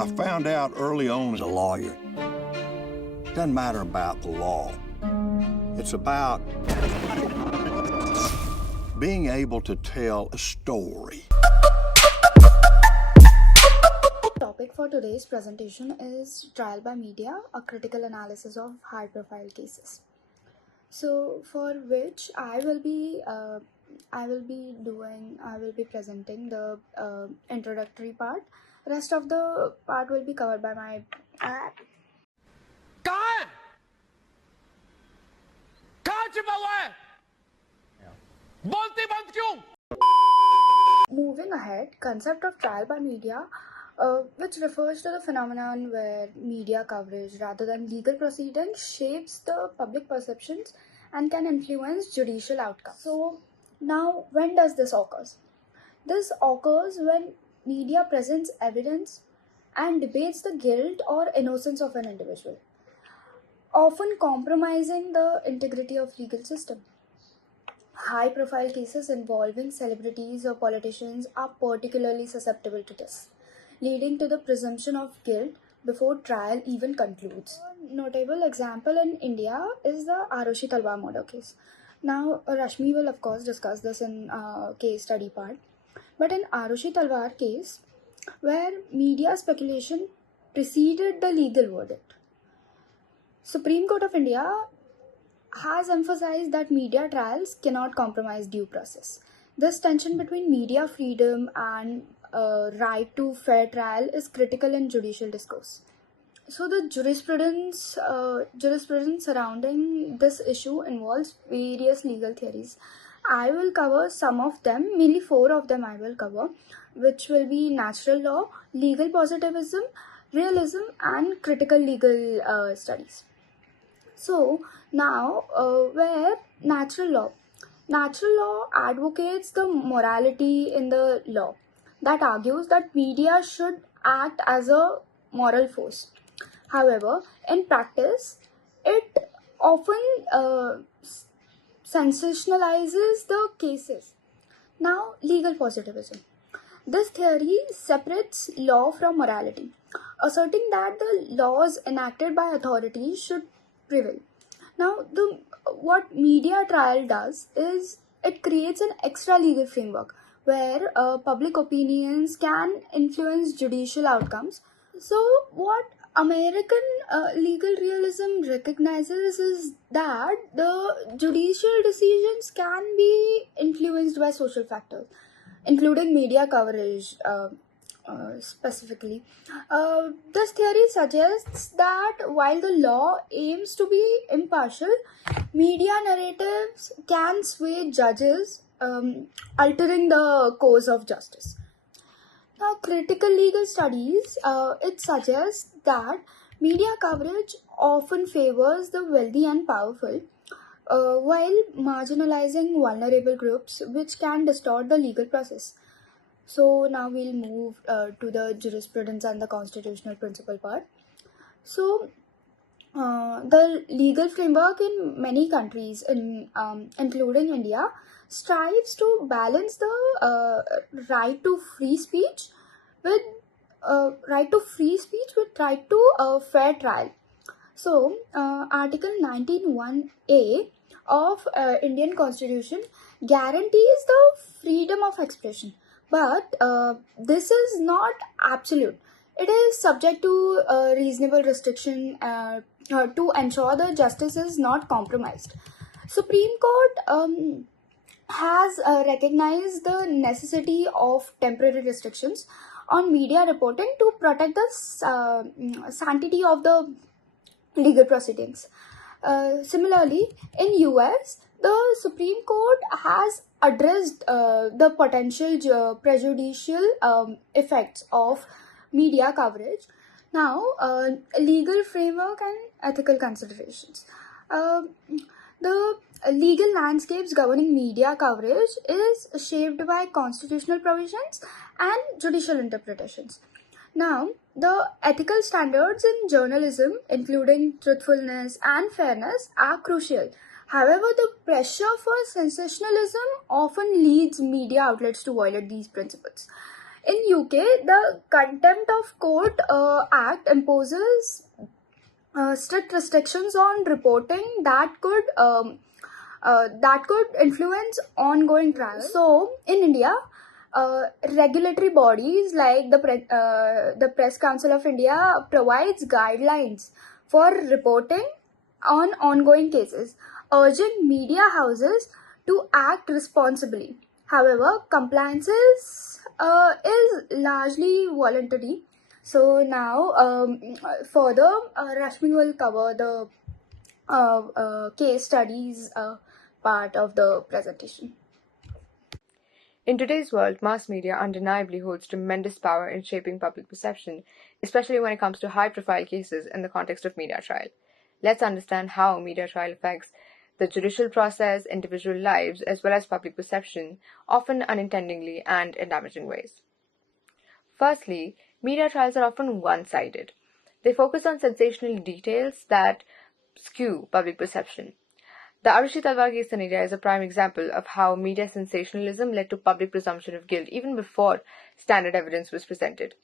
I found out early on as a lawyer, it doesn't matter about the law. It's about being able to tell a story. Topic for today's presentation is Trial by Media, a critical analysis of high-profile cases. So, for which I will be presenting the introductory part. Rest of the part will be covered by my. कहाँ छिपा हुआ है? बोलती बंद क्यों? Moving ahead, concept of trial by media, which refers to the phenomenon where media coverage rather than legal proceedings shapes the public perceptions and can influence judicial outcomes. So now, when does this occur? This occurs when media presents evidence and debates the guilt or innocence of an individual, often compromising the integrity of legal system. High-profile cases involving celebrities or politicians are particularly susceptible to this, leading to the presumption of guilt before trial even concludes. A notable example in India is the Arushi Talwar murder case. Now, Rashmi will of course discuss this in case study part. But in Arushi Talwar case, where media speculation preceded the legal verdict, Supreme Court of India has emphasized that media trials cannot compromise due process. This tension between media freedom and right to fair trial is critical in judicial discourse. So the jurisprudence surrounding this issue involves various legal theories. I will cover some of them, mainly 4 of them I will cover, which will be natural law, legal positivism, realism, and critical legal studies. So now, where natural law advocates the morality in the law that argues that media should act as a moral force. However, in practice, it often sensationalizes the cases. Now, legal positivism. This theory separates law from morality, asserting that the laws enacted by authorities should prevail. Now, what media trial does is it creates an extra legal framework where public opinions can influence judicial outcomes. So, what American legal realism recognizes is that the judicial decisions can be influenced by social factors, including media coverage. Specifically, this theory suggests that while the law aims to be impartial, media narratives can sway judges, altering the course of justice. Now, critical legal studies, it suggests that media coverage often favors the wealthy and powerful, while marginalizing vulnerable groups, which can distort the legal process. So now we'll move to the jurisprudence and the constitutional principle part. So the legal framework in many countries, including India, strives to balance the right to free speech with right to fair trial. So Article 19(1)(a) of Indian Constitution guarantees the freedom of expression. But this is not absolute. It is subject to reasonable restriction to ensure the justice is not compromised. Supreme Court has recognized the necessity of temporary restrictions on media reporting to protect the sanctity of the legal proceedings. Similarly, in US, the Supreme Court has addressed the potential prejudicial effects of media coverage. Now, legal framework and ethical considerations. The legal landscapes governing media coverage is shaped by constitutional provisions and judicial interpretations. Now, the ethical standards in journalism, including truthfulness and fairness, are crucial. However, the pressure for sensationalism often leads media outlets to violate these principles. In UK, the Contempt of Court Act imposes strict restrictions on reporting that could influence ongoing trials. So, in India, regulatory bodies like the Press Council of India provides guidelines for reporting on ongoing cases, urging media houses to act responsibly. However, compliance is largely voluntary. So now, further, Rashmi will cover the case studies part of the presentation. In today's world, mass media undeniably holds tremendous power in shaping public perception, especially when it comes to high-profile cases in the context of media trial. Let's understand how media trial affects the judicial process, individual lives, as well as public perception, often unintendingly and in damaging ways. Firstly, media trials are often one-sided. They focus on sensational details that skew public perception. The Arushi Talwar case in India is a prime example of how media sensationalism led to public presumption of guilt even before standard evidence was presented.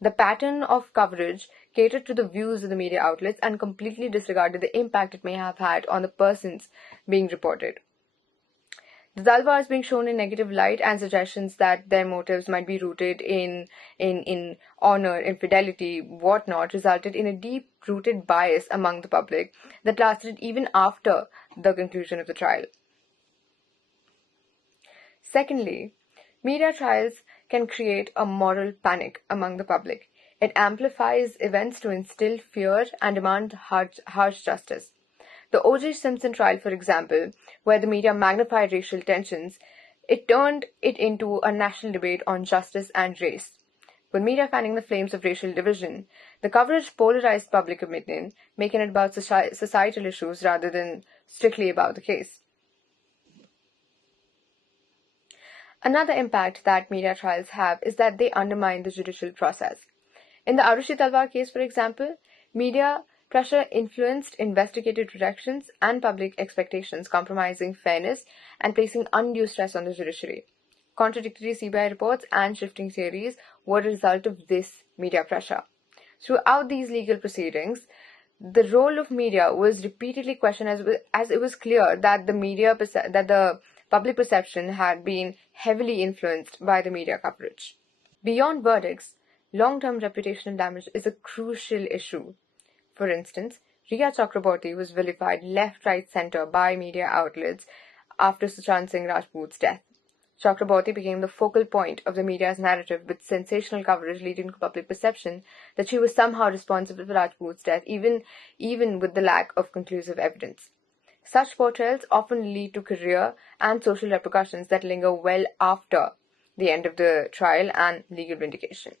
The pattern of coverage catered to the views of the media outlets and completely disregarded the impact it may have had on the persons being reported. The Talwars being shown in negative light and suggestions that their motives might be rooted in honor, infidelity, whatnot, resulted in a deep-rooted bias among the public that lasted even after the conclusion of the trial. Secondly, media trials can create a moral panic among the public. It amplifies events to instill fear and demand harsh justice. The O.J. Simpson trial, for example, where the media magnified racial tensions, it turned it into a national debate on justice and race. With media fanning the flames of racial division, the coverage polarized public opinion, making it about societal issues rather than strictly about the case. Another impact that media trials have is that they undermine the judicial process. In the Arushi Talwar case, for example, media pressure influenced investigative directions and public expectations, compromising fairness and placing undue stress on the judiciary. Contradictory CBI reports and shifting theories were a result of this media pressure. Throughout these legal proceedings, the role of media was repeatedly questioned as it was clear that the public perception had been heavily influenced by the media coverage. Beyond verdicts, long-term reputational damage is a crucial issue. For instance, Riya Chakraborty was vilified left, right, center by media outlets after Sushant Singh Rajput's death. Chakraborty became the focal point of the media's narrative, with sensational coverage leading to public perception that she was somehow responsible for Rajput's death, even with the lack of conclusive evidence. Such portrayals often lead to career and social repercussions that linger well after the end of the trial and legal vindication.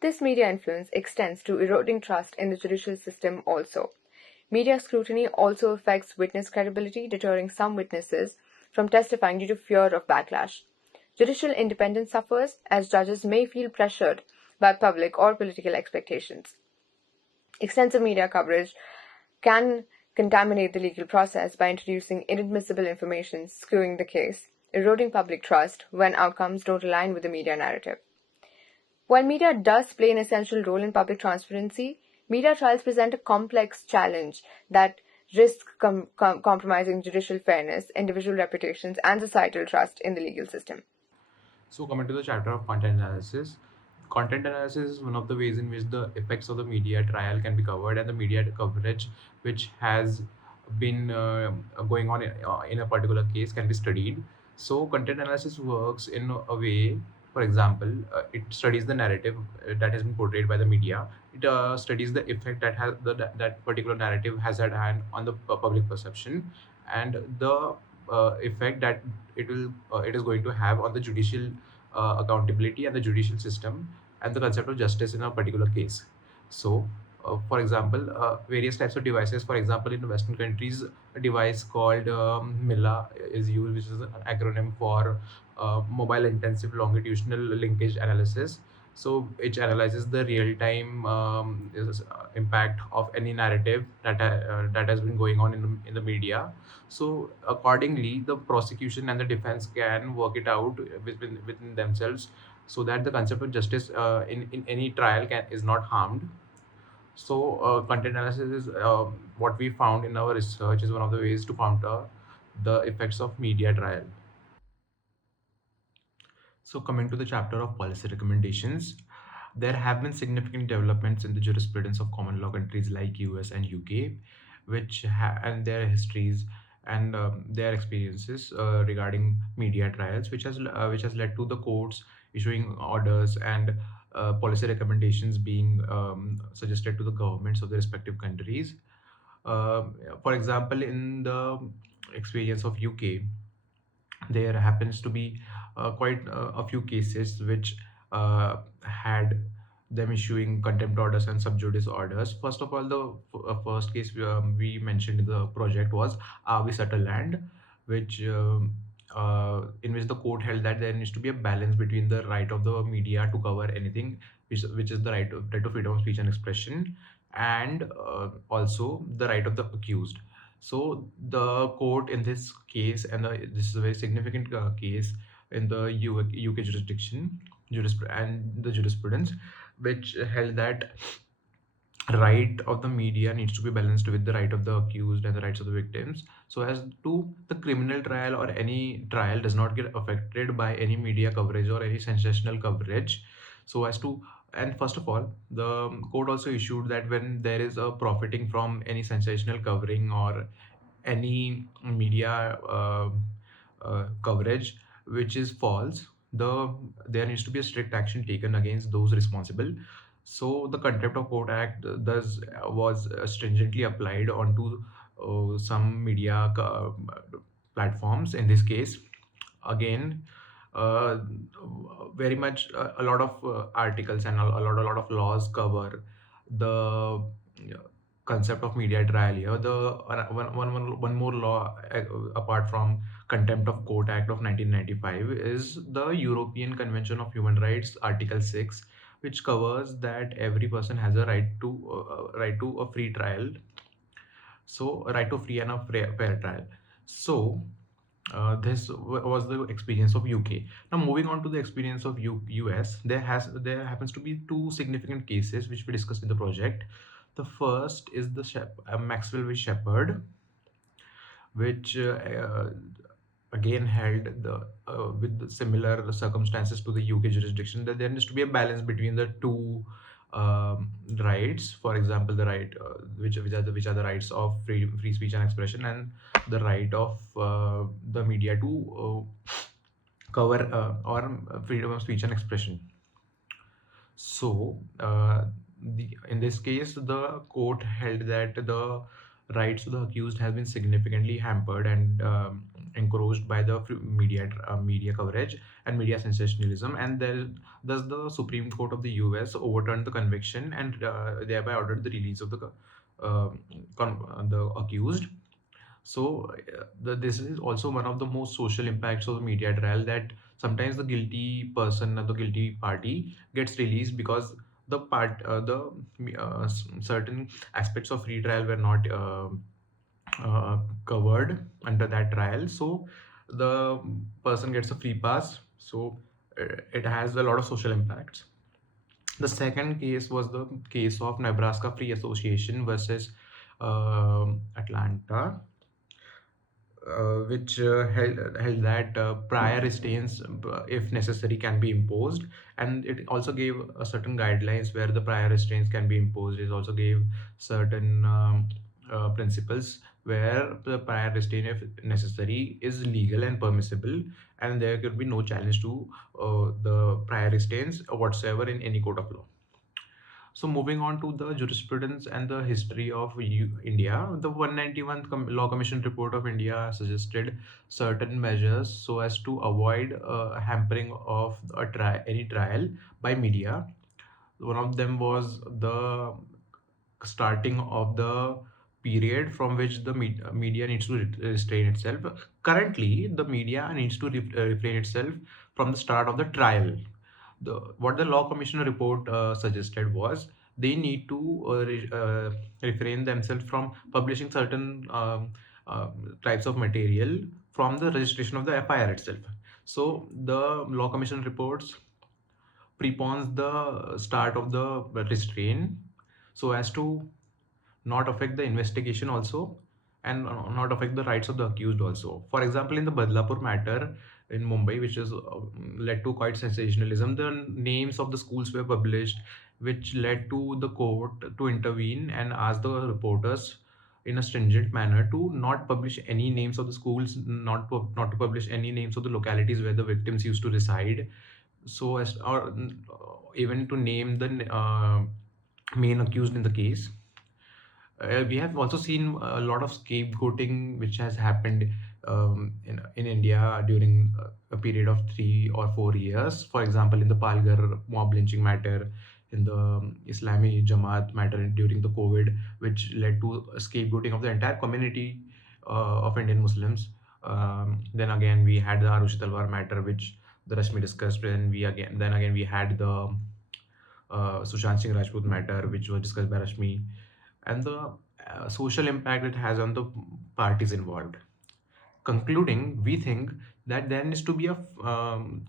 This media influence extends to eroding trust in the judicial system also. Media scrutiny also affects witness credibility, deterring some witnesses from testifying due to fear of backlash. Judicial independence suffers as judges may feel pressured by public or political expectations. Extensive media coverage can contaminate the legal process by introducing inadmissible information, skewing the case, eroding public trust when outcomes don't align with the media narrative. While media does play an essential role in public transparency, media trials present a complex challenge that risks compromising judicial fairness, individual reputations, and societal trust in the legal system. So, coming to the chapter of content analysis is one of the ways in which the effects of the media trial can be covered, and the media coverage which has been going on in a particular case can be studied. So, content analysis works in a way. For example, it studies the narrative that has been portrayed by the media. It studies the effect that particular narrative has had on the public perception, and the effect that it is going to have on the judicial accountability and the judicial system and the concept of justice in a particular case. So, for example, various types of devices. For example, in the Western countries, a device called MILA is used, which is an acronym for Mobile Intensive Longitudinal Linkage Analysis. So, which analyzes the real-time impact of any narrative that has been going on in the media. So, accordingly, the prosecution and the defense can work it out within themselves so that the concept of justice in any trial is not harmed. So, content analysis is what we found in our research is one of the ways to counter the effects of media trial. So, coming to the chapter of policy recommendations, there have been significant developments in the jurisprudence of common law countries like US and UK, and their histories and their experiences regarding media trials, which has led to the courts issuing orders and policy recommendations being suggested to the governments of the respective countries. For example, in the experience of UK, there happens to be quite a few cases which had them issuing contempt orders and sub judice orders. First of all, the first case we mentioned in the project was Are We Sutherland, which in which the court held that there needs to be a balance between the right of the media to cover anything, which is the right to freedom of speech and expression, and also the right of the accused. So the court in this case, and this is a very significant case in the UK jurisdiction, and the jurisprudence, which held that right of the media needs to be balanced with the right of the accused and the rights of the victims, so as to the criminal trial or any trial does not get affected by any media coverage or any sensational coverage. So as to And first of all, the court also issued that when there is a profiting from any sensational covering or any media coverage which is false, there needs to be a strict action taken against those responsible. So the Contempt of Court Act was stringently applied onto some media platforms. In this case, again, uh, very much a lot of articles and a lot of laws cover the concept of media trial here. The one more law apart from Contempt of Court Act of 1995 is the European Convention of Human Rights, Article 6, which covers that every person has a right to a free trial. So, a right to free and a fair trial. So, this was the experience of UK. Now, moving on to the experience of US, there happens to be two significant cases which we discussed in the project. The first is the Maxwell v. Shepard, which again held with the similar circumstances to the UK jurisdiction, that there needs to be a balance between the two rights. For example, the right which are the rights of free speech and expression, and the right of the media to cover or freedom of speech and expression. So, in this case, the court held that the rights of the accused has been significantly hampered and encroached by the media coverage and media sensationalism, and thus the Supreme Court of the US overturned the conviction and thereby ordered the release of the accused. So, this is also one of the most social impacts of the media trial, that sometimes the guilty person or the guilty party gets released because certain aspects of free trial were not covered under that trial. So the person gets a free pass. So it has a lot of social impacts. The second case was the case of Nebraska Free Association versus Atlanta, which held that prior restraints, if necessary, can be imposed, and it also gave certain guidelines where the prior restraints can be imposed. It also gave certain principles where the prior restraint, if necessary, is legal and permissible, and there could be no challenge to the prior restraints whatsoever in any court of law. So, moving on to the jurisprudence and the history of India, the 191th Law Commission report of India suggested certain measures so as to avoid hampering of any trial by media. One of them was the starting of the period from which the media needs to restrain itself. Currently, the media needs to refrain itself from the start of the trial. What the Law Commission report suggested was they need to refrain themselves from publishing certain types of material from the registration of the FIR itself. So the Law Commission reports prepones the start of the restraint so as to not affect the investigation also, and not affect the rights of the accused also. For example, in the Badlapur matter in Mumbai, which has led to quite sensationalism, the names of the schools were published, which led to the court to intervene and ask the reporters in a stringent manner to not publish any names of the schools, not to publish any names of the localities where the victims used to reside, so as or even to name the main accused in the case. We have also seen a lot of scapegoating which has happened in India during a period of 3 or 4 years. For example, in the Palghar mob lynching matter, in the Islami Jamaat matter during the COVID, which led to a scapegoating of the entire community of Indian Muslims. Then again, we had the Arushi Talwar matter, which the Rashmi discussed, and then again we had the Sushant Singh Rajput matter, which was discussed by Rashmi, and the social impact it has on the parties involved. Concluding, we think that there needs to be a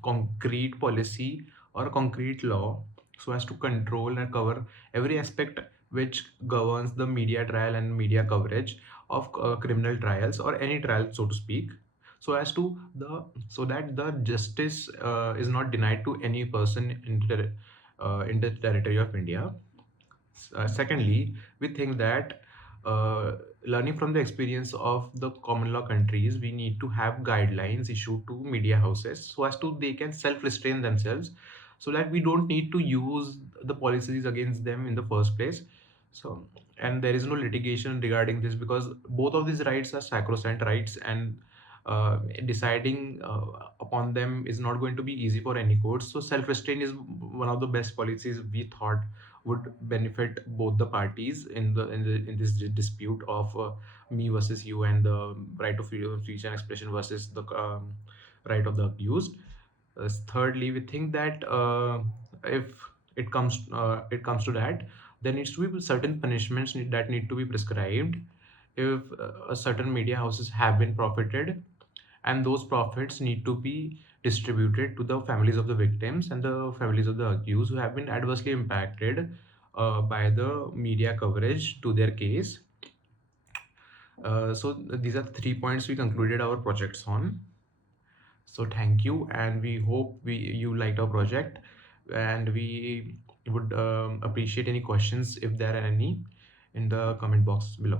concrete policy or a concrete law so as to control and cover every aspect which governs the media trial and media coverage of criminal trials or any trial, so to speak, so that the justice is not denied to any person in the territory of India. Secondly, we think that learning from the experience of the common law countries, we need to have guidelines issued to media houses so as to they can self-restrain themselves, so that we don't need to use the policies against them in the first place. So, and there is no litigation regarding this because both of these rights are sacrosanct rights, and deciding upon them is not going to be easy for any court. So self-restraint is one of the best policies we thought would benefit both the parties in this dispute of me versus you, and the right of freedom of speech and expression versus the right of the accused. Thirdly, we think that if it comes to that, there needs to be certain punishments that need to be prescribed if certain media houses have been profited, and those profits need to be distributed to the families of the victims and the families of the accused who have been adversely impacted by the media coverage to their case. So these are the 3 points we concluded our projects on. So thank you, and we hope you liked our project, and we would appreciate any questions if there are any in the comment box below.